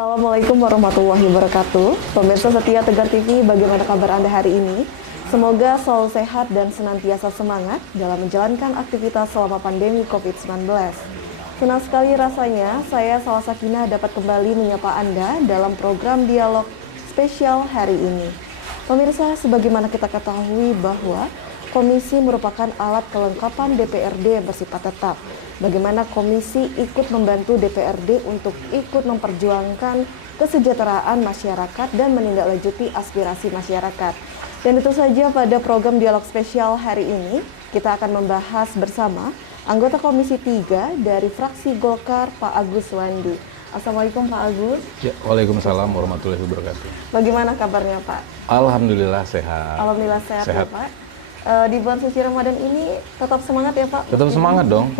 Assalamualaikum warahmatullahi wabarakatuh. Pemirsa setia Tegar TV, bagaimana kabar Anda hari ini? Semoga selalu sehat dan senantiasa semangat dalam menjalankan aktivitas selama pandemi COVID-19. Senang sekali rasanya saya Salwa Sakinah dapat kembali menyapa Anda dalam program dialog spesial hari ini. Pemirsa, sebagaimana kita ketahui bahwa komisi merupakan alat kelengkapan DPRD bersifat tetap. Bagaimana komisi ikut membantu DPRD untuk ikut memperjuangkan kesejahteraan masyarakat dan menindaklanjuti aspirasi masyarakat. Dan itu saja pada program dialog spesial hari ini, kita akan membahas bersama anggota Komisi 3 dari fraksi Golkar, Pak Agus Wandi. Assalamualaikum Pak Agus. Ya, waalaikumsalam warahmatullahi wabarakatuh. Bagaimana kabarnya Pak? Alhamdulillah sehat. Alhamdulillah sehat. Ya Pak. Di bulan suci Ramadan ini tetap semangat ya Pak? Tetap semangat dong.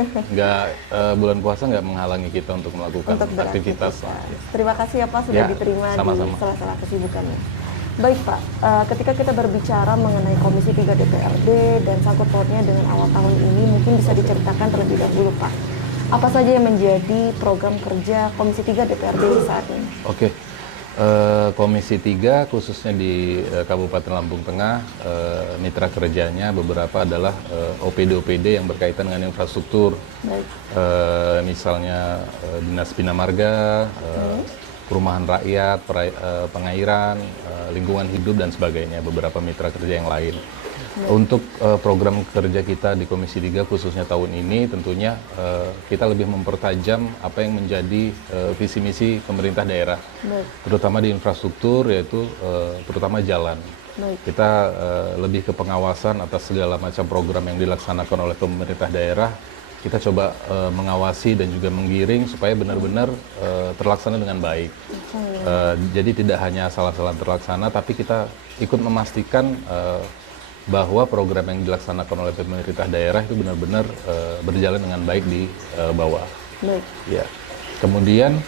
Bulan puasa nggak menghalangi kita untuk melakukan aktivitas. Terima kasih ya Pak sudah diterima sama-sama di salah-salah kesibukannya. Baik Pak, ketika kita berbicara mengenai Komisi 3 DPRD dan sangkut pautnya dengan awal tahun ini, mungkin bisa diceritakan terlebih dahulu Pak. Apa saja yang menjadi program kerja Komisi 3 DPRD saat ini? Oke. Komisi 3 khususnya di Kabupaten Lampung Tengah, mitra kerjanya beberapa adalah OPD-OPD yang berkaitan dengan infrastruktur. Misalnya Dinas Bina Marga, perumahan rakyat, pengairan, lingkungan hidup dan sebagainya, beberapa mitra kerja yang lain. Untuk program kerja kita di Komisi 3 khususnya tahun ini tentunya kita lebih mempertajam apa yang menjadi visi misi pemerintah daerah, terutama di infrastruktur, yaitu terutama jalan. Kita lebih ke pengawasan atas segala macam program yang dilaksanakan oleh pemerintah daerah. Kita coba mengawasi dan juga menggiring supaya benar-benar terlaksana dengan baik. Jadi tidak hanya asal-asalan terlaksana, tapi kita ikut memastikan bahwa program yang dilaksanakan oleh pemerintah daerah itu benar-benar berjalan dengan baik di bawah. Ya. Kemudian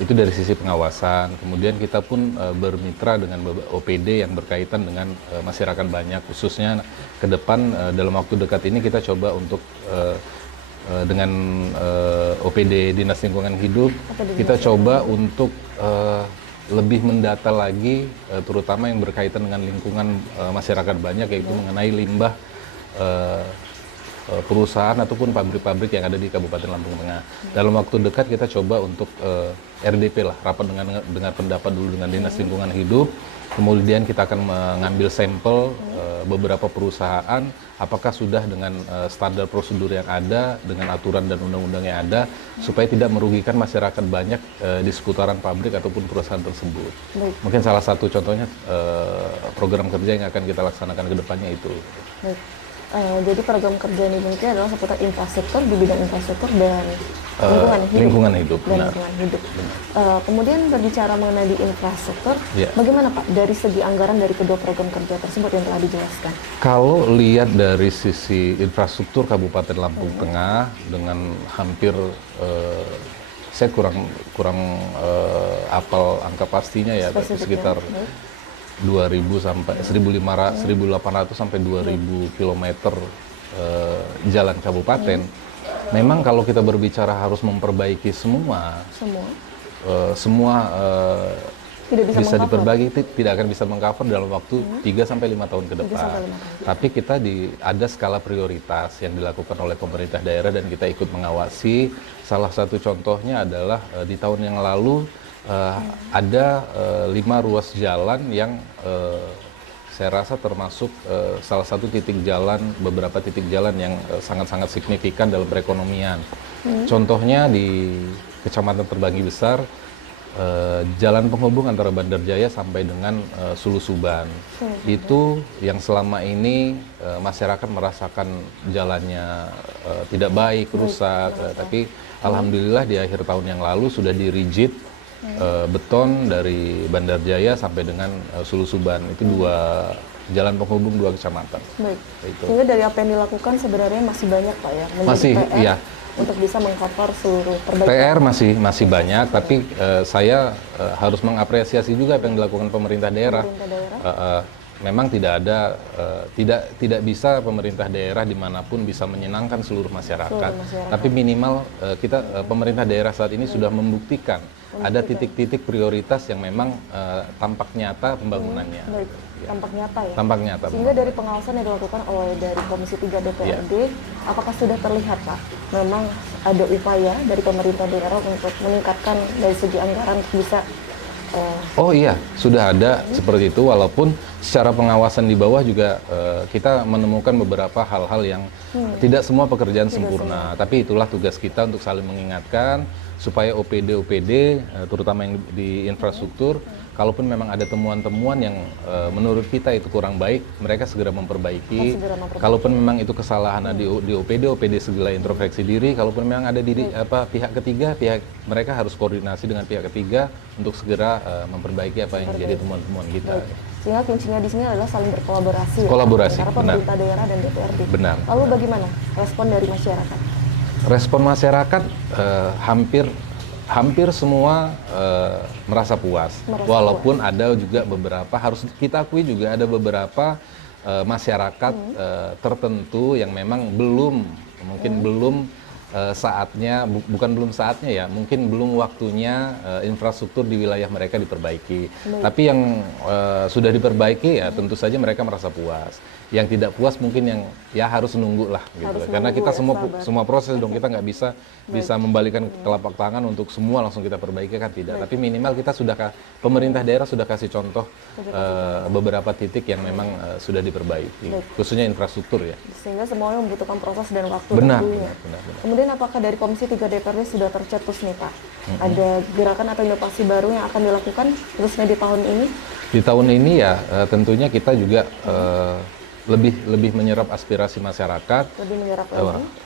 itu dari sisi pengawasan. Kemudian kita pun bermitra dengan OPD yang berkaitan dengan masyarakat banyak, khususnya ke depan dalam waktu dekat ini kita coba untuk dengan OPD Dinas Lingkungan Hidup, kita coba untuk lebih mendata lagi, terutama yang berkaitan dengan lingkungan masyarakat banyak, yaitu mengenai limbah perusahaan ataupun pabrik-pabrik yang ada di Kabupaten Lampung Tengah. Dalam waktu dekat kita coba untuk RDP lah, rapat dengan pendapat dulu dengan Dinas Lingkungan Hidup, kemudian kita akan mengambil sampel beberapa perusahaan, apakah sudah dengan standar prosedur yang ada, dengan aturan dan undang-undang yang ada, supaya tidak merugikan masyarakat banyak di seputaran pabrik ataupun perusahaan tersebut. Mungkin salah satu contohnya program kerja yang akan kita laksanakan ke depannya itu. Jadi program kerja ini mungkin adalah seputar infrastruktur, di bidang infrastruktur dan lingkungan hidup. Kemudian berbicara mengenai di infrastruktur, bagaimana Pak dari segi anggaran dari kedua program kerja tersebut yang telah dijelaskan? Kalau lihat dari sisi infrastruktur Kabupaten Lampung Tengah dengan hampir saya kurang apal angka pastinya ya, sekitar 2.000 sampai 1.800 sampai 2.000 kilometer jalan kabupaten. Memang kalau kita berbicara harus memperbaiki semua bisa diperbaiki, tidak akan bisa mengcover dalam waktu 3 sampai 5 tahun ke depan. Tapi kita ada skala prioritas yang dilakukan oleh pemerintah daerah dan kita ikut mengawasi. Salah satu contohnya adalah di tahun yang lalu ada 5 ruas jalan yang saya rasa termasuk salah satu beberapa titik jalan yang sangat-sangat signifikan dalam perekonomian. Contohnya di Kecamatan Terbanggi Besar, jalan penghubung antara Bandar Jaya sampai dengan Sulu Suban. Itu yang selama ini masyarakat merasakan jalannya tidak baik, rusak, tapi alhamdulillah di akhir tahun yang lalu sudah di-rigid beton dari Bandar Jaya sampai dengan Sulu Suban. Itu jalan penghubung 2 kecamatan. Sehingga dari apa yang dilakukan sebenarnya masih banyak Pak ya? Masih, iya. Untuk bisa mengcover seluruh perbaikan. PR masih banyak, tapi saya harus mengapresiasi juga apa yang dilakukan pemerintah daerah. memang tidak ada tidak bisa pemerintah daerah dimanapun bisa menyenangkan seluruh masyarakat. Tapi minimal pemerintah daerah saat ini sudah membuktikan ada titik-titik prioritas yang memang tampak nyata pembangunannya. Baik, tampak nyata ya. Tampak nyata. Sehingga dari pengawasan yang dilakukan oleh dari Komisi 3 DPRD, apakah sudah terlihat Pak, memang ada upaya dari pemerintah daerah untuk meningkatkan dari segi anggaran bisa Oh iya, sudah ada seperti itu, walaupun secara pengawasan di bawah juga kita menemukan beberapa hal-hal yang tidak semua pekerjaan sempurna. Tapi itulah tugas kita untuk saling mengingatkan supaya OPD terutama yang di infrastruktur, kalaupun memang ada temuan-temuan yang menurut kita itu kurang baik, mereka segera memperbaiki. Kalaupun memang itu kesalahan di OPD segera introspeksi diri. Kalaupun memang ada pihak ketiga, mereka harus koordinasi dengan pihak ketiga untuk segera memperbaiki apa yang jadi temuan-temuan kita. Sehingga kuncinya di sini adalah saling berkolaborasi. Kolaborasi, antara pemerintah daerah dan DPRD. Benar. Lalu bagaimana respon dari masyarakat? Respon masyarakat hampir semua merasa puas. Walaupun ada juga beberapa, harus kita akui juga ada beberapa masyarakat tertentu yang memang belum saatnya, bukan belum saatnya ya, mungkin belum waktunya infrastruktur di wilayah mereka diperbaiki. Tapi yang sudah diperbaiki ya tentu saja mereka merasa puas. Yang tidak puas mungkin yang ya harus nunggu lah gitu. Karena kita semua proses dong, kita nggak bisa membalikan telapak tangan untuk semua langsung kita perbaiki, kan tidak. Tapi minimal kita pemerintah daerah sudah kasih contoh beberapa titik yang memang sudah diperbaiki, khususnya infrastruktur ya. Sehingga semuanya membutuhkan proses dan waktu. Benar. Kemudian apakah dari Komisi 3 DPRD sudah tercetus nih Pak? Ada gerakan atau inovasi baru yang akan dilakukan khususnya di tahun ini? Di tahun ini ya tentunya kita juga lebih menyerap aspirasi masyarakat,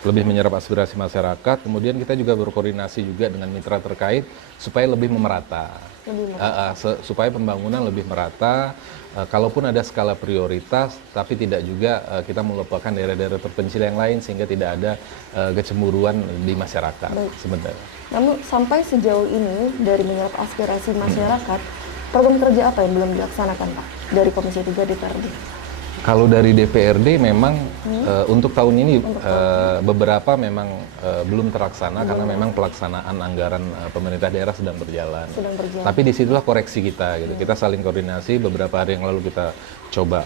lebih menyerap aspirasi masyarakat. Kemudian kita juga berkoordinasi juga dengan mitra terkait supaya lebih merata. Supaya pembangunan lebih merata. Kalaupun ada skala prioritas, tapi tidak juga kita melupakan daerah-daerah terpencil yang lain sehingga tidak ada kecemburuan di masyarakat sebenarnya. Namun sampai sejauh ini dari menyerap aspirasi masyarakat, program kerja apa yang belum dilaksanakan Pak dari Komisi 3 DPRD? Kalau dari DPRD memang untuk tahun ini beberapa memang belum terlaksana karena memang pelaksanaan anggaran pemerintah daerah sedang berjalan. Tapi disitulah koreksi kita gitu. Kita saling koordinasi. Beberapa hari yang lalu kita coba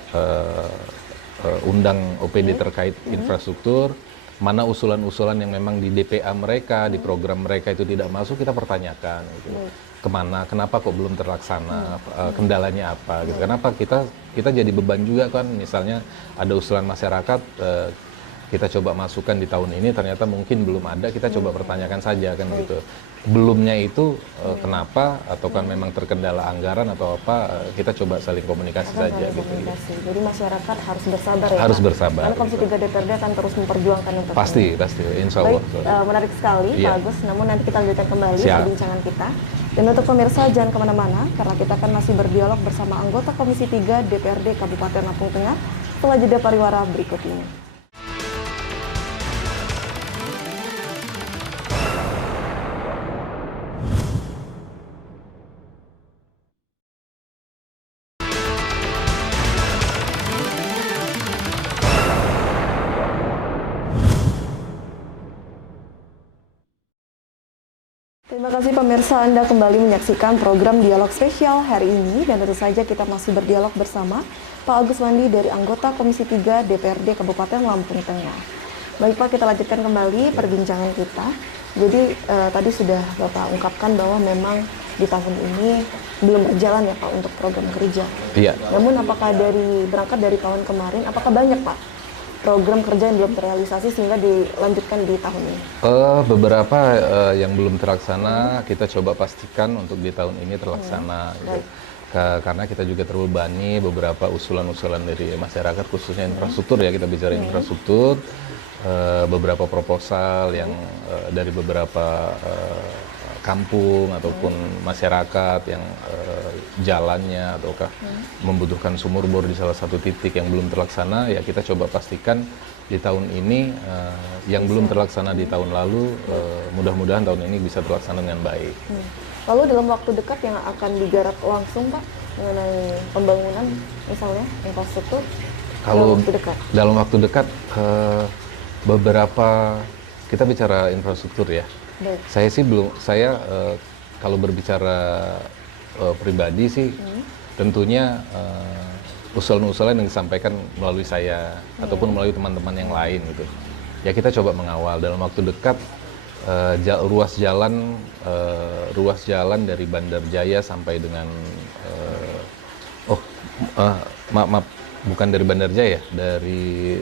undang OPD terkait infrastruktur. Mana usulan-usulan yang memang di DPA mereka, di program mereka itu tidak masuk, kita pertanyakan gitu. Kemana, kenapa kok belum terlaksana, kendalanya apa gitu. Kenapa kita jadi beban juga kan, misalnya ada usulan masyarakat, kita coba masukkan di tahun ini, ternyata mungkin belum ada, kita coba pertanyakan saja kan gitu. Belumnya itu kenapa, atau kan memang terkendala anggaran atau apa, kita coba saling komunikasi saja gitu. Jadi masyarakat harus bersabar ya. Harus bersabar. Karena Komisi 3 DPRD akan terus memperjuangkan yang terbaik. Pasti, insya Allah. Baik, menarik sekali Pak Agus, namun nanti kita lanjutkan kembali perbincangan kita. Dan untuk pemirsa jangan kemana-mana, karena kita akan masih berdialog bersama anggota Komisi 3 DPRD Kabupaten Lampung Tengah setelah jeda pariwara berikut ini. Terima kasih pemirsa, Anda kembali menyaksikan program Dialog Spesial hari ini, dan tentu saja kita masih berdialog bersama Pak Agus Wandi dari anggota Komisi 3 DPRD Kabupaten Lampung Tengah. Baik Pak, kita lanjutkan kembali perbincangan kita. Jadi tadi sudah Bapak ungkapkan bahwa memang di tahun ini belum berjalan ya Pak untuk program kerja. Iya. Namun apakah berangkat dari tahun kemarin, apakah banyak Pak program kerja yang belum terrealisasi sehingga dilanjutkan di tahun ini? Beberapa yang belum terlaksana, kita coba pastikan untuk di tahun ini terlaksana. Gitu. Karena kita juga terbebani beberapa usulan-usulan dari masyarakat, khususnya infrastruktur ya, kita bicara infrastruktur, beberapa proposal yang dari beberapa kampung ataupun masyarakat yang jalannya ataukah membutuhkan sumur bor di salah satu titik yang belum terlaksana, ya kita coba pastikan di tahun ini yang belum terlaksana di tahun lalu, mudah-mudahan tahun ini bisa terlaksana dengan baik. Lalu dalam waktu dekat yang akan digarap langsung Pak mengenai pembangunan misalnya infrastruktur Kalau dalam waktu dekat? dalam waktu dekat, beberapa kita bicara infrastruktur ya. Baik. Saya sih belum, kalau berbicara pribadi sih, tentunya usulan-usulan yang disampaikan melalui saya ataupun melalui teman-teman yang lain gitu. Ya kita coba mengawal dalam waktu dekat, ruas jalan dari Bandar Jaya sampai dengan maaf, bukan dari Bandar Jaya, dari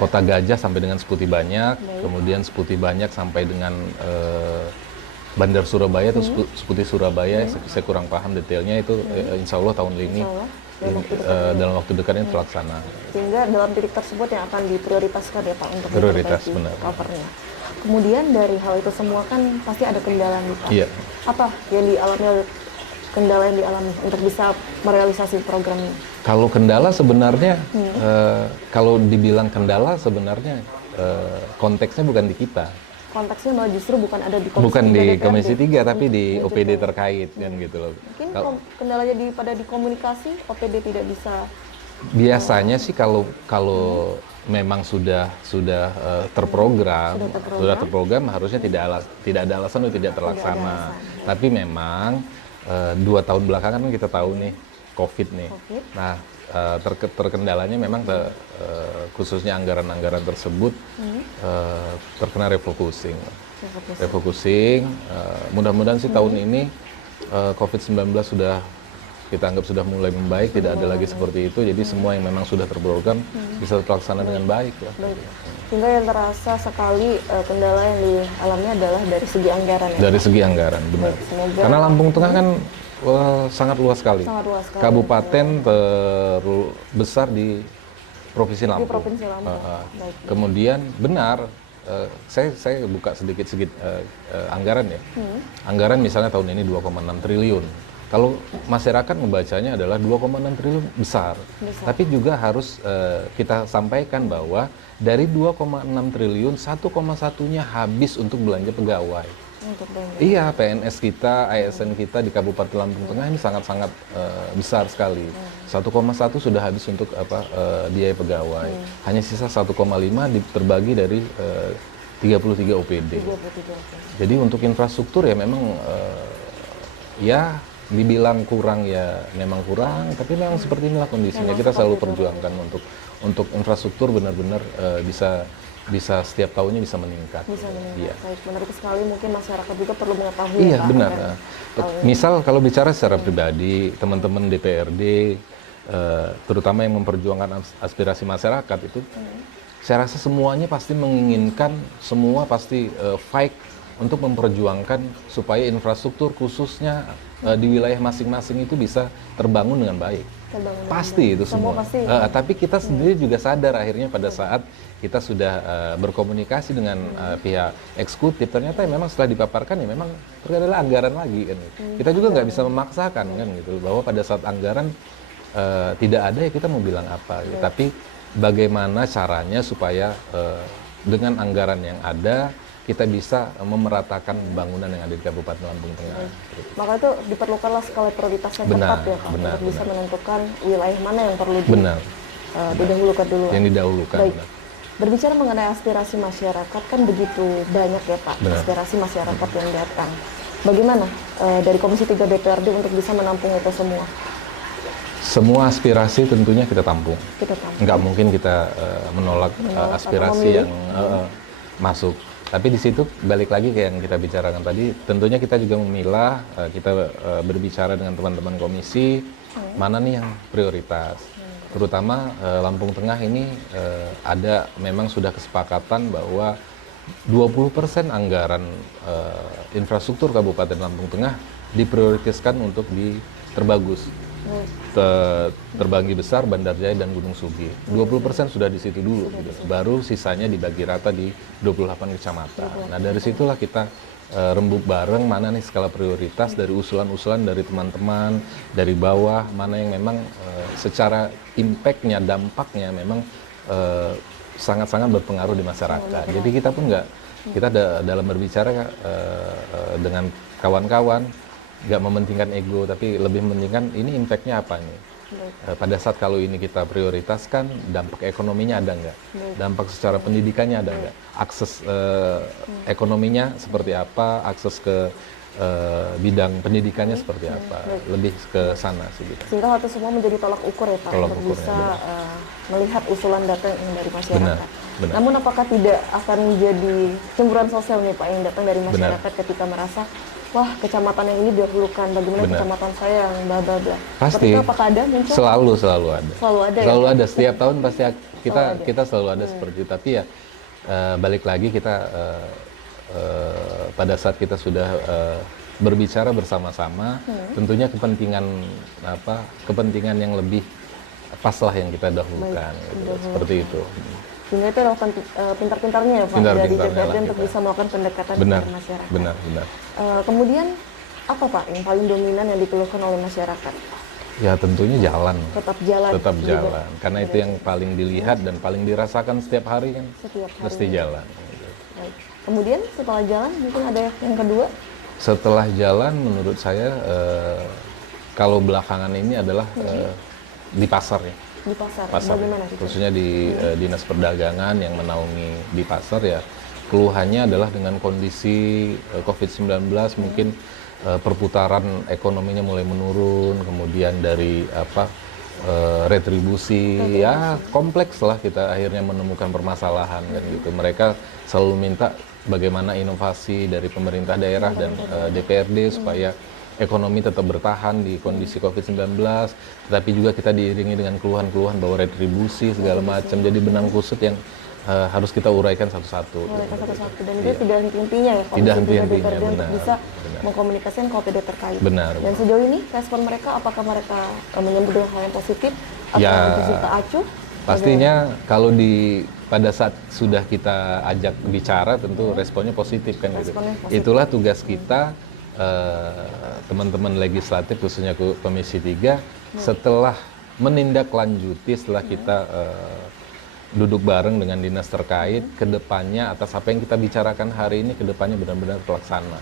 Kota Gajah sampai dengan Seputi Banyak, kemudian Seputi Banyak sampai dengan Bandar Surabaya atau Seputi Surabaya, saya kurang paham detailnya itu. Insya Allah tahun ini Insya Allah, dalam waktu dekat ini terlaksana. Sehingga dalam titik tersebut yang akan diprioritaskan ya Pak untuk Prioritas, memperbaiki benar. covernya. Kemudian dari hal itu semua kan pasti ada kendala nih Pak. Iya. Apa kendala yang dialami untuk bisa merealisasi program ini? Kalau kendala sebenarnya, kalau dibilang kendala sebenarnya konteksnya bukan di kita. Konteksnya malah justru bukan ada di Komisi Bukan 3 di DPRD. Komisi 3 tapi di Ya, OPD betul. terkait kan gitu loh. Mungkin kendalanya pada di komunikasi, OPD tidak bisa. Biasanya sih kalau memang sudah terprogram, Sudah terprogram harusnya tidak ada alasan untuk tidak terlaksana. Tapi memang 2 tahun belakangan kan kita tahu nih COVID nih. COVID. Nah, terkendalanya memang khususnya anggaran-anggaran tersebut terkena refocusing. Refocusing, mudah-mudahan sih tahun ini COVID-19 sudah kita anggap sudah mulai membaik, tidak ada lagi seperti itu. Jadi semua yang memang sudah terprogram bisa terlaksana dengan baik lah. Baik. Sehingga yang terasa sekali kendala yang dialami adalah dari segi anggaran ya. Dari segi anggaran, benar. Semoga Karena Lampung Tengah kan sangat luas sekali. sangat luas sekali. Kabupaten terbesar di Provinsi Di Lampung. Provinsi Lampung. Baik. Kemudian benar, saya buka sedikit anggaran ya. Anggaran misalnya tahun ini 2,6 triliun. Kalau masyarakat membacanya adalah 2,6 triliun besar. Tapi juga harus kita sampaikan bahwa dari 2,6 triliun 1,1-nya habis untuk belanja pegawai. Untuk belanja. Iya, PNS kita, ASN kita di Kabupaten Lampung Tengah ini sangat-sangat besar sekali. 1,1 sudah habis untuk biaya pegawai. Hanya sisa 1,5 terbagi dari 33 OPD. 23. Jadi untuk infrastruktur ya memang ya dibilang kurang ya memang kurang, tapi memang seperti inilah kondisinya. Kita selalu perjuangkan untuk infrastruktur benar-benar bisa setiap tahunnya bisa meningkat. Bisa meningkat. Iya. Baik, menarik sekali, mungkin masyarakat juga perlu mengetahui Iya ya, Pak, benar. akan Misal kalau bicara secara pribadi, teman-teman DPRD, terutama yang memperjuangkan aspirasi masyarakat itu, saya rasa semuanya pasti menginginkan, semua pasti fight untuk memperjuangkan supaya infrastruktur khususnya di wilayah masing-masing itu bisa terbangun dengan baik. Pasti itu semua. Pasti. Tapi kita sendiri juga sadar akhirnya pada saat kita sudah berkomunikasi dengan pihak eksekutif, ternyata memang setelah dipaparkan ya memang adalah anggaran lagi kan. Kita juga nggak bisa memaksakan kan gitu, bahwa pada saat anggaran tidak ada ya kita mau bilang apa. Gitu. Tapi bagaimana caranya supaya dengan anggaran yang ada kita bisa memeratakan pembangunan yang ada di Kabupaten Lampung Tengah. Maka itu diperlukanlah skala prioritas yang Benar, tepat ya Pak, benar, untuk bisa benar. menentukan wilayah mana yang perlu Benar. didahulukan dulu. Yang didahulukan. Baik. Benar. Berbicara mengenai aspirasi masyarakat kan begitu banyak ya Pak, Benar. aspirasi masyarakat yang datang. Bagaimana dari Komisi 3 DPRD untuk bisa menampung itu semua? Semua aspirasi tentunya kita tampung. Kita tampung. Nggak mungkin kita menolak atau aspirasi memilih. yang masuk. Tapi di situ balik lagi kayak yang kita bicarakan tadi, tentunya kita juga memilah, kita berbicara dengan teman-teman komisi, mana nih yang prioritas. Terutama Lampung Tengah ini ada memang sudah kesepakatan bahwa 20% anggaran infrastruktur Kabupaten Lampung Tengah diprioritaskan untuk terbagus. Terbanggi besar, Bandar Jaya dan Gunung Sugi. 20% sudah di situ dulu, gitu. Baru sisanya dibagi rata di 28 kecamatan. Nah dari situlah kita rembuk bareng mana nih skala prioritas dari usulan-usulan dari teman-teman, dari bawah, mana yang memang secara impact-nya, dampaknya memang sangat-sangat berpengaruh di masyarakat. Jadi kita pun kita dalam berbicara dengan kawan-kawan, nggak mementingkan ego, tapi lebih mementingkan ini impact-nya apa nih. Pada saat kalau ini kita prioritaskan, dampak ekonominya ada nggak? Dampak secara pendidikannya ada nggak? Akses ekonominya seperti apa? Akses ke bidang pendidikannya seperti apa? Lebih ke sana sih gitu. Sehingga hal itu semua menjadi tolak ukur ya Pak, Tolak untuk ukurnya, bisa melihat usulan data yang dari masyarakat. Benar. Namun apakah tidak akan menjadi cemburuan sosial nih Pak yang datang dari masyarakat ketika merasa, wah kecamatan yang ini didahulukan, bagaimana kecamatan saya yang bla bla bla. Pasti. Seperti itu apakah ada muncul? Selalu ada. Selalu ada. Selalu ya? ada. Setiap tahun pasti kita selalu ada seperti itu. Tapi ya balik lagi kita pada saat kita sudah berbicara bersama-sama, tentunya kepentingan yang lebih pas lah yang kita dahulukan, gitu. Seperti itu. Sehingga itu adalah pintar-pintarnya ya Pak dari DPRD untuk bisa melakukan pendekatan kepada masyarakat. Benar. Kemudian apa Pak yang paling dominan yang dikeluhkan oleh masyarakat? Ya tentunya jalan. Tetap jalan. Karena itu yang paling dilihat dan paling dirasakan setiap hari kan. Mesti jalan. Baik. Kemudian setelah jalan mungkin ada yang kedua? Setelah jalan menurut saya kalau belakangan ini adalah di pasar ya. Di pasar. Bagaimana itu? Khususnya di Dinas Perdagangan yang menaungi di pasar ya. Keluhannya adalah dengan kondisi COVID-19 mungkin perputaran ekonominya mulai menurun, kemudian dari retribusi ya kompleks lah, kita akhirnya menemukan permasalahan kan gitu. Mereka selalu minta bagaimana inovasi dari pemerintah daerah dan DPRD supaya ekonomi tetap bertahan di kondisi COVID-19, tetapi juga kita diiringi dengan keluhan-keluhan bahwa retribusi segala macam, jadi benang kusut yang harus kita uraikan satu-satu. Dan itu tidak henti-hentinya ya, tidak henti-hentinya, untuk bisa mengkomunikasikan kalau tidak terkait. Benar. Dan sejauh ini respon mereka, apakah mereka menyambut dengan hal yang positif atau justru tak acuh? Pastinya kalau pada saat sudah kita ajak bicara tentu responnya positif kan gitu. Itulah tugas kita teman-teman legislatif khususnya Komisi 3 setelah menindaklanjuti, setelah kita duduk bareng dengan dinas terkait, kedepannya atas apa yang kita bicarakan hari ini, kedepannya benar-benar terlaksana.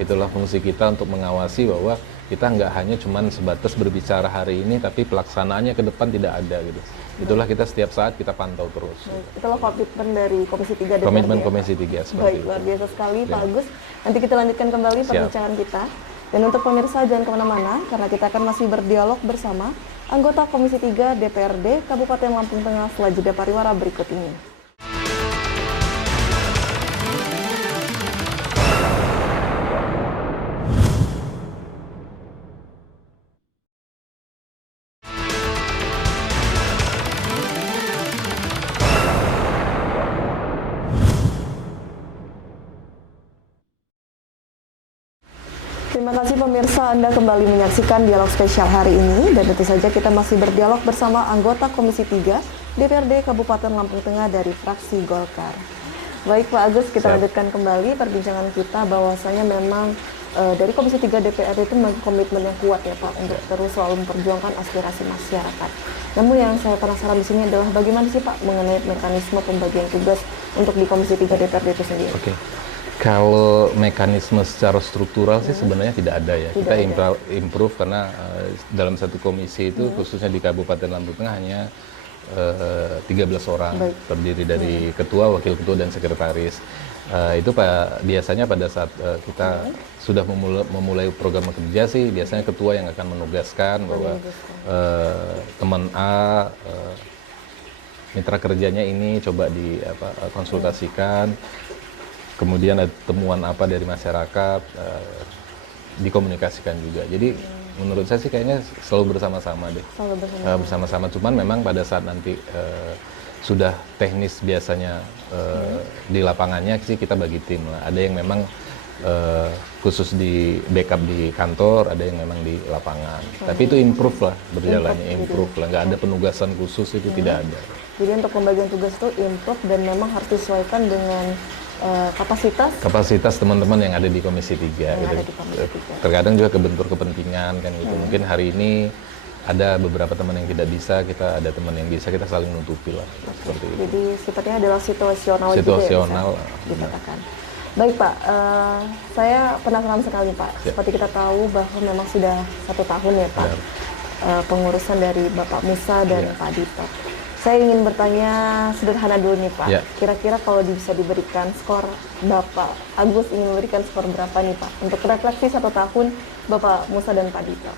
Itulah fungsi kita untuk mengawasi bahwa kita nggak hanya cuman sebatas berbicara hari ini, tapi pelaksanaannya ke depan tidak ada gitu. Itulah kita setiap saat kita pantau terus. Itulah komitmen dari Komisi 3 DPRD. Komitmen Komisi 3 seperti Baik, luar biasa sekali Pak Agus. Nanti kita lanjutkan kembali perbincangan kita. Dan untuk pemirsa jangan kemana-mana, karena kita akan masih berdialog bersama anggota Komisi 3 DPRD Kabupaten Lampung Tengah setelah jeda pariwara berikut ini. Terima kasih pemirsa, Anda kembali menyaksikan dialog spesial hari ini, dan tentu saja kita masih berdialog bersama anggota Komisi 3 DPRD Kabupaten Lampung Tengah dari fraksi Golkar. Baik Pak Agus, kita lanjutkan kembali perbincangan kita bahwasanya memang dari Komisi 3 DPRD itu memiliki komitmen yang kuat ya Pak untuk terus selalu memperjuangkan aspirasi masyarakat. Namun yang saya penasaran di sini adalah bagaimana sih Pak mengenai mekanisme pembagian tugas untuk di Komisi 3 DPRD itu sendiri? Oke. Kalau mekanisme secara struktural sih sebenarnya tidak ada ya. Kita improve karena dalam satu komisi itu khususnya di Kabupaten Lampung Tengah hanya 13 orang. Terdiri dari ketua, wakil ketua, dan sekretaris. Itu biasanya pada saat kita sudah memulai program kerja sih, biasanya ketua yang akan menugaskan bahwa teman A mitra kerjanya ini coba konsultasikan. Kemudian ada temuan apa dari masyarakat, dikomunikasikan juga. Jadi menurut saya sih kayaknya selalu bersama-sama deh. Bersama-sama, cuman memang pada saat nanti sudah teknis biasanya di lapangannya sih kita bagi tim lah. Ada yang memang khusus di backup di kantor, ada yang memang di lapangan. Tapi itu improve lah, berjalannya improve lah. Nggak ada penugasan khusus, itu tidak ada. Jadi untuk pembagian tugas itu improve dan memang harus disesuaikan dengan kapasitas teman-teman yang ada di Komisi 3 gitu. Terkadang juga kebentur kepentingan kan gitu. Mungkin hari ini ada beberapa teman yang tidak bisa, kita ada teman yang bisa, kita saling nutupi lah seperti itu. Jadi sifatnya adalah situasional juga ya, dikatakan. Baik Pak, saya penasaran sekali Pak. Seperti kita tahu bahwa memang sudah 1 tahun ya Pak. pengurusan dari Bapak Musa dan Iya. Pak Dito. Saya ingin bertanya sederhana dulu nih Pak. Iya. Kira-kira kalau bisa diberikan skor, Bapak Agus ingin memberikan skor berapa nih Pak? Untuk refleksi 1 tahun Bapak Musa dan Pak Dito.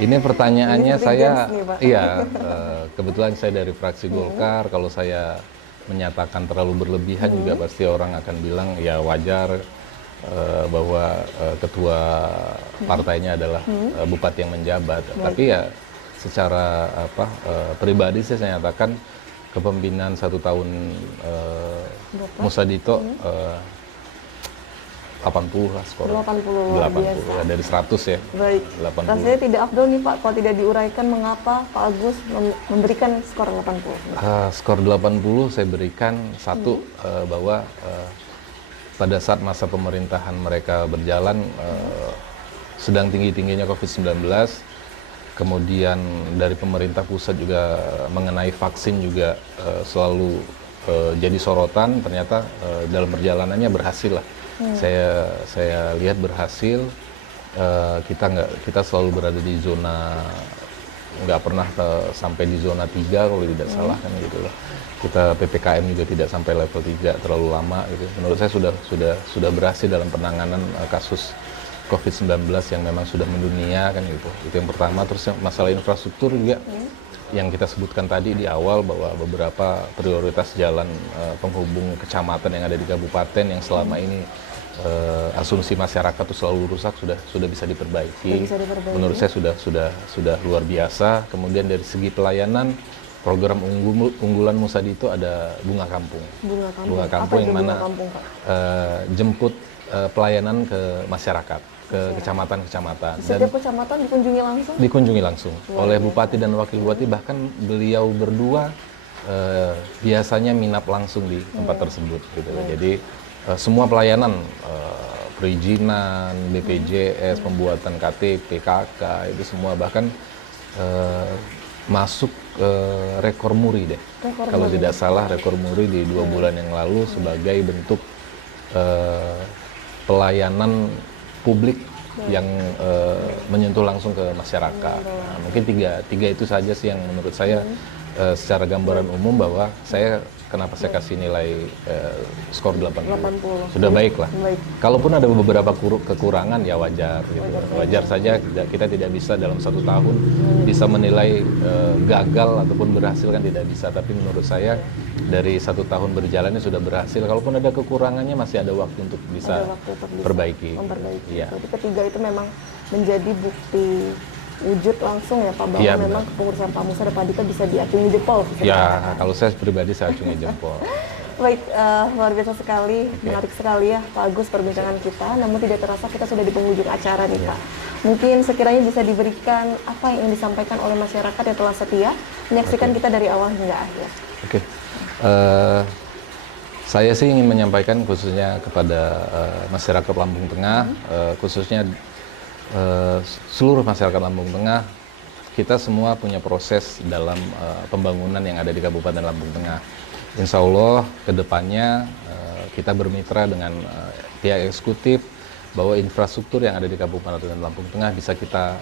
Ini pertanyaannya Ini seperti saya, games nih, Pak. iya, kebetulan saya dari fraksi Golkar. Kalau saya menyatakan terlalu berlebihan juga pasti orang akan bilang ya wajar, bahwa ketua partainya adalah bupati yang menjabat. Tapi ya secara pribadi saya nyatakan kepemimpinan 1 tahun Musa Dito 80 lah skor. 80 luar 80 biasa. ya, dari 100 ya. Baik, 80. rasanya tidak afdol nih Pak kalau tidak diuraikan mengapa Pak Agus memberikan skor 80. Skor 80 saya berikan satu, bahwa pada saat masa pemerintahan mereka berjalan sedang tinggi-tingginya COVID-19, kemudian dari pemerintah pusat juga mengenai vaksin juga selalu jadi sorotan. Ternyata dalam perjalanannya berhasil lah. Saya lihat berhasil. Kita selalu berada di zona, nggak pernah sampai di zona 3 kalau tidak salah kan gitu loh. Kita PPKM juga tidak sampai level 3 terlalu lama gitu. Menurut saya sudah berhasil dalam penanganan kasus COVID-19 yang memang sudah mendunia kan gitu. Itu yang pertama. Terus masalah infrastruktur juga yang kita sebutkan tadi di awal, bahwa beberapa prioritas jalan penghubung kecamatan yang ada di kabupaten yang selama ini asumsi masyarakat itu selalu rusak sudah bisa diperbaiki. Menurut saya sudah luar biasa. Kemudian dari segi pelayanan, program unggulan Musa Dito ada Bunga Kampung. Bunga Kampung yang mana jemput pelayanan ke masyarakat, ke kecamatan-kecamatan. Setiap kecamatan dikunjungi langsung? Dikunjungi langsung oleh bupati dan wakil bupati, bahkan beliau berdua biasanya minap langsung di tempat tersebut gitu. Jadi semua pelayanan, perizinan, BPJS, pembuatan KTP, KK, itu semua bahkan masuk rekor muri deh. Kalau tidak salah rekor muri di 2 bulan yang lalu sebagai bentuk pelayanan publik yang menyentuh langsung ke masyarakat. Nah, mungkin tiga itu saja sih yang menurut saya secara gambaran umum, bahwa kenapa saya kasih nilai skor 80. Sudah baik lah. Kalaupun ada beberapa kekurangan ya wajar gitu. Wajar saja, kita tidak bisa dalam 1 tahun bisa menilai gagal ataupun berhasil, kan tidak bisa. Tapi menurut saya dari 1 tahun berjalannya sudah berhasil. Kalaupun ada kekurangannya masih ada waktu untuk bisa memperbaiki. Ya. Jadi ketiga itu memang menjadi bukti wujud langsung ya Pak, bahwa ya, memang kepengurusan Pak Musa dan Pak Dito bisa diacungi jempol. Ya, kalau saya pribadi saya acungi jempol. Baik, luar biasa sekali, menarik sekali ya Pak Agus perbincangan kita. Namun tidak terasa kita sudah di penghujung acara nih Pak. Mungkin sekiranya bisa diberikan apa yang ingin disampaikan oleh masyarakat yang telah setia menyaksikan kita dari awal hingga akhir. Oke. Saya sih ingin menyampaikan khususnya kepada masyarakat Lampung Tengah, khususnya seluruh masyarakat Lampung Tengah, kita semua punya proses dalam pembangunan yang ada di Kabupaten Lampung Tengah. Insya Allah kedepannya kita bermitra dengan pihak eksekutif, bahwa infrastruktur yang ada di Kabupaten Lampung Tengah bisa kita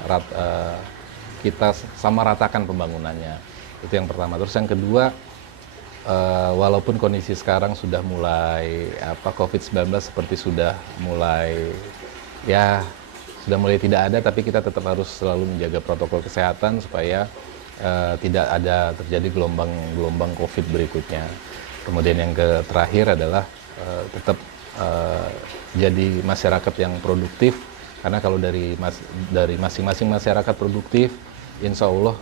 sama ratakan pembangunannya. Itu yang pertama. Terus yang kedua, walaupun kondisi sekarang sudah mulai COVID-19 seperti sudah mulai tidak ada, tapi kita tetap harus selalu menjaga protokol kesehatan supaya tidak ada terjadi gelombang COVID berikutnya. Kemudian yang terakhir adalah tetap jadi masyarakat yang produktif, karena kalau dari masing-masing masyarakat produktif, insya Allah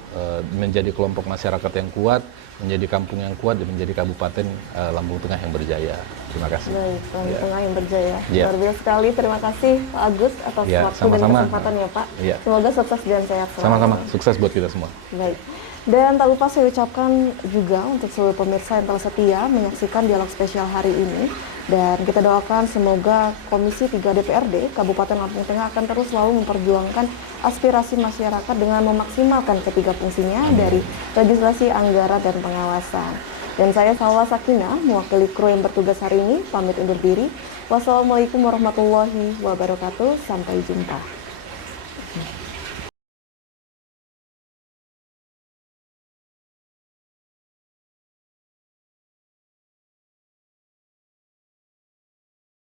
menjadi kelompok masyarakat yang kuat, menjadi kampung yang kuat, dan menjadi Kabupaten Lampung Tengah yang berjaya. Terima kasih. Baik, Lampung Tengah yang berjaya. Ya. Luar biasa sekali. Terima kasih Pak Agus atas waktu dan kesempatan ya Pak. Ya. Semoga sukses dan sehat selalu. Sama-sama, sukses buat kita semua. Baik. Dan tak lupa saya ucapkan juga untuk seluruh pemirsa yang telah setia menyaksikan dialog spesial hari ini. Dan kita doakan semoga Komisi 3 DPRD Kabupaten Lampung Tengah akan terus selalu memperjuangkan aspirasi masyarakat dengan memaksimalkan ketiga fungsinya dari legislasi, anggaran, dan pengawasan. Dan saya Salwa Sakinah, mewakili kru yang bertugas hari ini, pamit undur diri. Wassalamualaikum warahmatullahi wabarakatuh. Sampai jumpa.